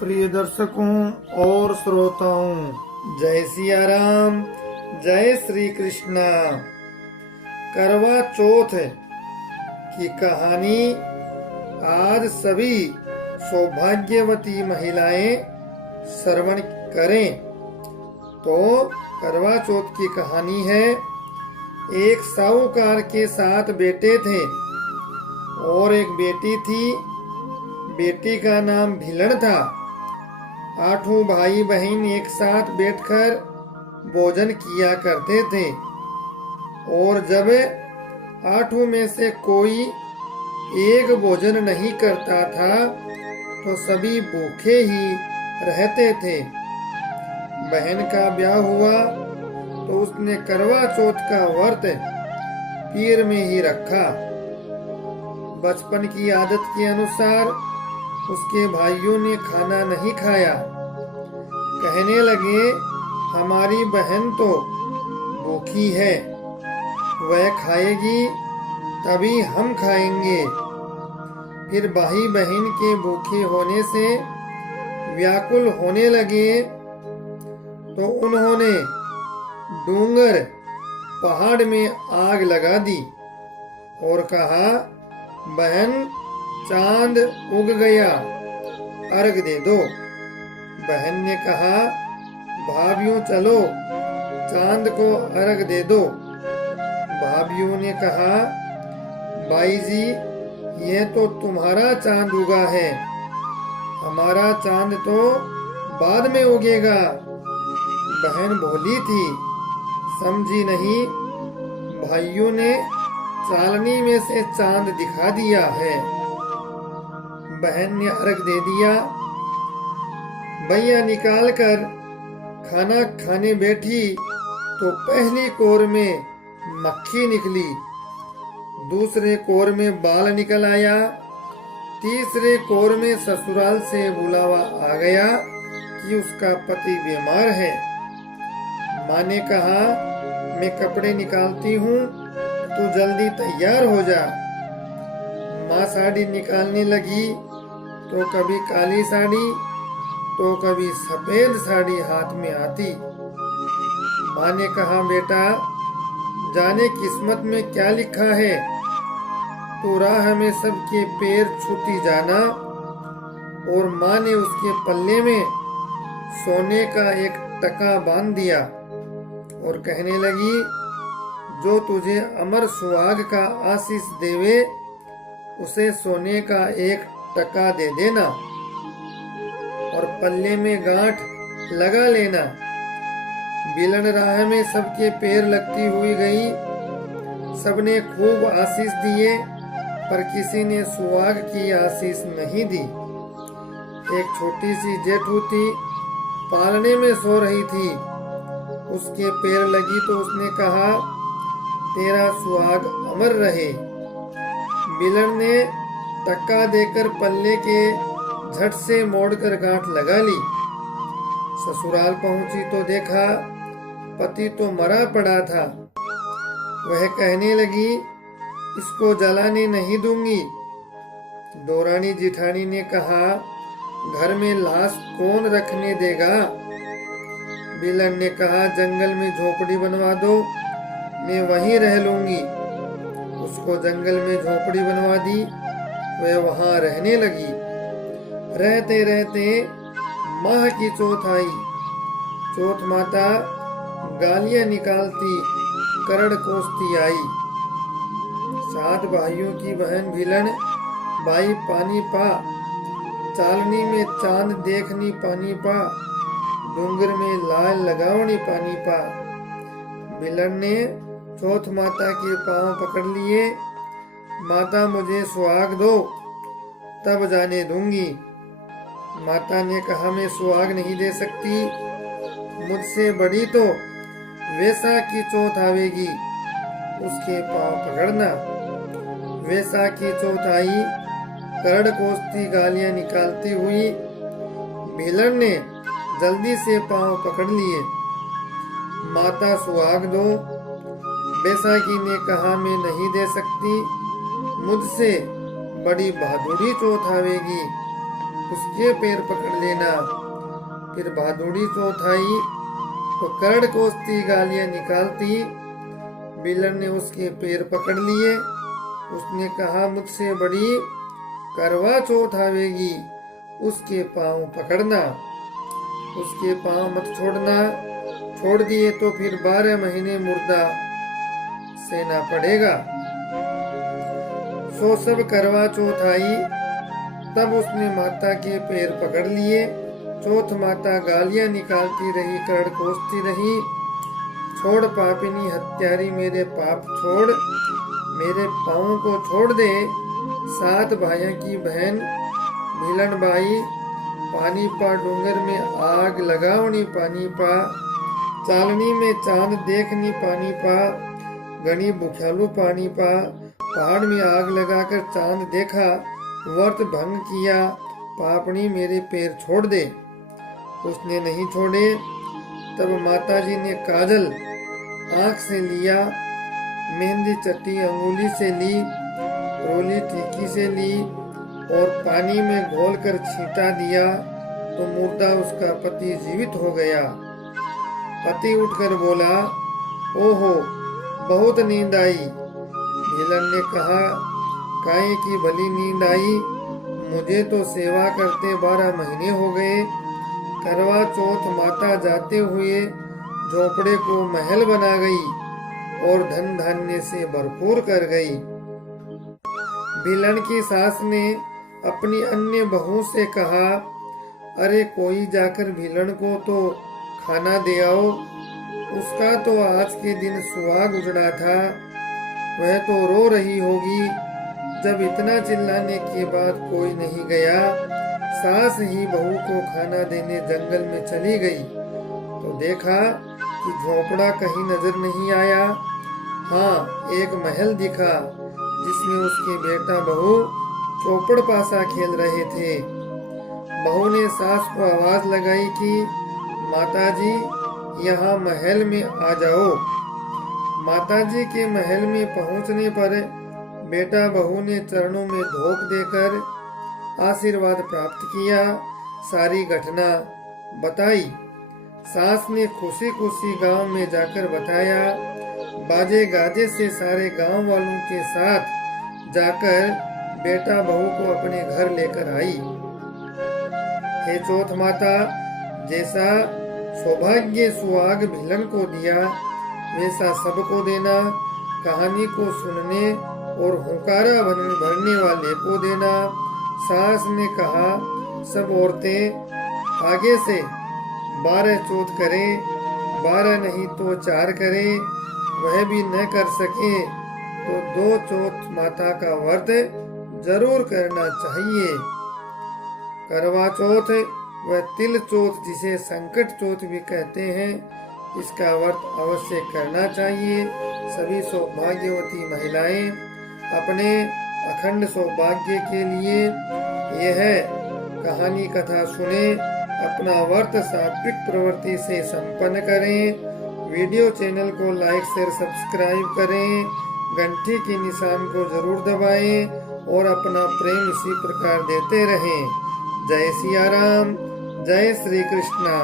प्रिय दर्शकों और श्रोताओं, जय सिया राम, जय श्री कृष्णा। करवा चौथ की कहानी आज सभी सौभाग्यवती महिलाएं श्रवण करें। तो करवा चौथ की कहानी है। एक साहूकार के 7 बेटे थे और एक बेटी थी। बेटी का नाम भिलन था। 8 भाई बहन एक साथ बैठकर भोजन किया करते थे और जब 8 में से कोई एक भोजन नहीं करता था तो सभी भूखे ही रहते थे। बहन का ब्याह हुआ तो उसने करवा चौथ का व्रत पीर में ही रखा। बचपन की आदत के अनुसार उसके भाइयों ने खाना नहीं खाया। कहने लगे, हमारी बहन तो भूखी है, वह खाएगी तभी हम खाएंगे। फिर भाई बहन के भूखे होने से व्याकुल होने लगे तो उन्होंने डूंगर पहाड़ में आग लगा दी और कहा, बहन चांद उग गया, अर्घ दे दो। बहन ने कहा, भाभियों चलो चांद को अर्घ दे दो। भाभियों ने कहा, भाई जी यह तो तुम्हारा चांद उगा है, हमारा चांद तो बाद में उगेगा। बहन भोली थी, समझी नहीं। भाइयों ने चालनी में से चांद दिखा दिया है। बहन ने अर्घ दे दिया। भैया निकाल कर खाना खाने बैठी तो पहली कोर में मक्खी निकली, दूसरे कोर में बाल निकल आया, तीसरे कोर में ससुराल से बुलावा आ गया कि उसका पति बीमार है। माँ ने कहा, मैं कपड़े निकालती हूँ, तू जल्दी तैयार हो जा। माँ साड़ी निकालने लगी तो कभी काली साड़ी तो कभी सफेद साड़ी हाथ में आती। माँ ने कहा, बेटा जाने किस्मत में क्या लिखा है, तो राह में सबके पैर छूती जाना। और माँ ने उसके पल्ले में सोने का एक टका बांध दिया और कहने लगी, जो तुझे अमर सुहाग का आशीष देवे उसे सोने का एक टका दे देना और पल्ले में गांठ लगा लेना। बिलन राह में सबके पैर लगती हुई गई। सबने खूब आशीष दिए पर किसी ने सुहाग की आशीष नहीं दी। एक छोटी सी जेठू थी, पालने में सो रही थी। उसके पैर लगी तो उसने कहा, तेरा सुहाग अमर रहे। बिलन ने टक्का देकर पल्ले के झट से मोड़कर गांठ लगा ली। ससुराल पहुंची तो देखा पति तो मरा पड़ा था। वह कहने लगी, इसको जलाने नहीं दूंगी। दौरानी जिठानी ने कहा, घर में लाश कौन रखने देगा। बिलन ने कहा, जंगल में झोपड़ी बनवा दो, मैं वहीं रह लूंगी। उसको जंगल में झोपड़ी बनवा दी, वह वहां रहने लगी। रहते रहते माह की चौथ आई। चौथ माता गालियां निकालती करड़ कोसती आई। 7 भाइयों की बहन भिलन, भाई पानी पा, चालनी में चांद देखनी पानी पा, डूंगर में लाल लगावनी पानी पा। भिलन ने चौथ माता के पांव पकड़ लिए। माता मुझे सुहाग दो तब जाने दूंगी। माता ने कहा, मैं सुहाग नहीं दे सकती, मुझसे बड़ी तो वैसाखी चौथ आवेगी, उसके पांव पकड़ना। वैसाखी चौथ आई। करड़ कोसती गालियां निकालती हुई भिलन ने जल्दी से पांव पकड़ लिए। माता सुहाग दो। बैसाखी ने कहा, मैं नहीं दे सकती, मुझसे बड़ी बहादुरी चौथ आवेगी, उसके पैर पकड़ लेना। फिर बहादुरी चौथ आई तो कर्ण कोसती गालियां निकालती। बिलन ने उसके पैर पकड़ लिए। उसने कहा, मुझसे बड़ी करवा चौथ आवेगी, उसके पांव पकड़ना, उसके पांव मत छोड़ना। छोड़ दिए तो फिर 12 महीने मुर्दा सेना पड़ेगा। सो सब करवा चौथ आई, तब उसने माता के पैर पकड़ लिए। चौथ माता गालियां निकालती रही, कर्ण कोसती रही। छोड़ पापिनी हत्यारी, मेरे पाप छोड़, मेरे पाँव को छोड़ दे। 7 भाइयों की बहन भिलन बाई, पानी पा डूंगर में आग लगावनी पानी पा, चालनी में चांद देखनी पानी पा, घनी भुख्यालू पानी पा। पहाड़ में आग लगाकर चांद देखा, व्रत भंग किया, पापनी मेरे पैर छोड़ दे। उसने नहीं छोड़े। तब माताजी ने काजल आंख से लिया, मेहंदी चट्टी अंगुली से ली, रोली टीकी से ली और पानी में घोलकर छींटा दिया तो मुर्दा उसका पति जीवित हो गया। पति उठकर बोला, ओहो बहुत नींद आई। भिलन ने कहा, काहे की भली नींद आई, मुझे तो सेवा करते 12 महीने हो गए। करवा चौथ माता जाते हुए झोपड़े को महल बना गई और धन धान्य से भरपूर कर गई। भिलन की सास ने अपनी अन्य बहू से कहा, अरे कोई जाकर भिलन को तो खाना दे आओ, उसका तो आज के दिन सुहाग उजड़ा था, वह तो रो रही होगी। जब इतना चिल्लाने के बाद कोई नहीं गया, सास ही बहू को खाना देने जंगल में चली गई तो देखा कि झोपड़ा कहीं नजर नहीं आया। हाँ, एक महल दिखा जिसमें उसके बेटा बहू चौपड़ पासा खेल रहे थे। बहू ने सास को आवाज लगाई कि माताजी यहाँ महल में आ जाओ। माताजी के महल में पहुँचने पर बेटा बहू ने चरणों में धोख देकर आशीर्वाद प्राप्त किया, सारी घटना बताई। सास ने खुशी खुशी गांव में जाकर बताया। बाजे गाजे से सारे गांव वालों के साथ जाकर बेटा बहू को अपने घर लेकर आई। हे चौथ माता, जैसा सौभाग्य सुहाग भिलन को दिया वैसा सबको देना। कहानी को सुनने और हुंकारा भरने वाले को देना। सास ने कहा, सब औरतें आगे से 12 चौथ करें, 12 नहीं तो 4 करें। वह भी न कर सके तो 2 चौथ माता का व्रत जरूर करना चाहिए। करवा चौथ व तिल चौथ, जिसे संकट चौथ भी कहते हैं, इसका व्रत अवश्य करना चाहिए। सभी सौभाग्यवती महिलाएं अपने अखंड सौभाग्य के लिए यह कहानी कथा सुने, अपना व्रत सात्विक प्रवृत्ति से संपन्न करें। वीडियो चैनल को लाइक शेयर सब्सक्राइब करें, घंटी के निशान को जरूर दबाएं और अपना प्रेम इसी प्रकार देते रहें। जय सिया राम, जय श्री कृष्णा।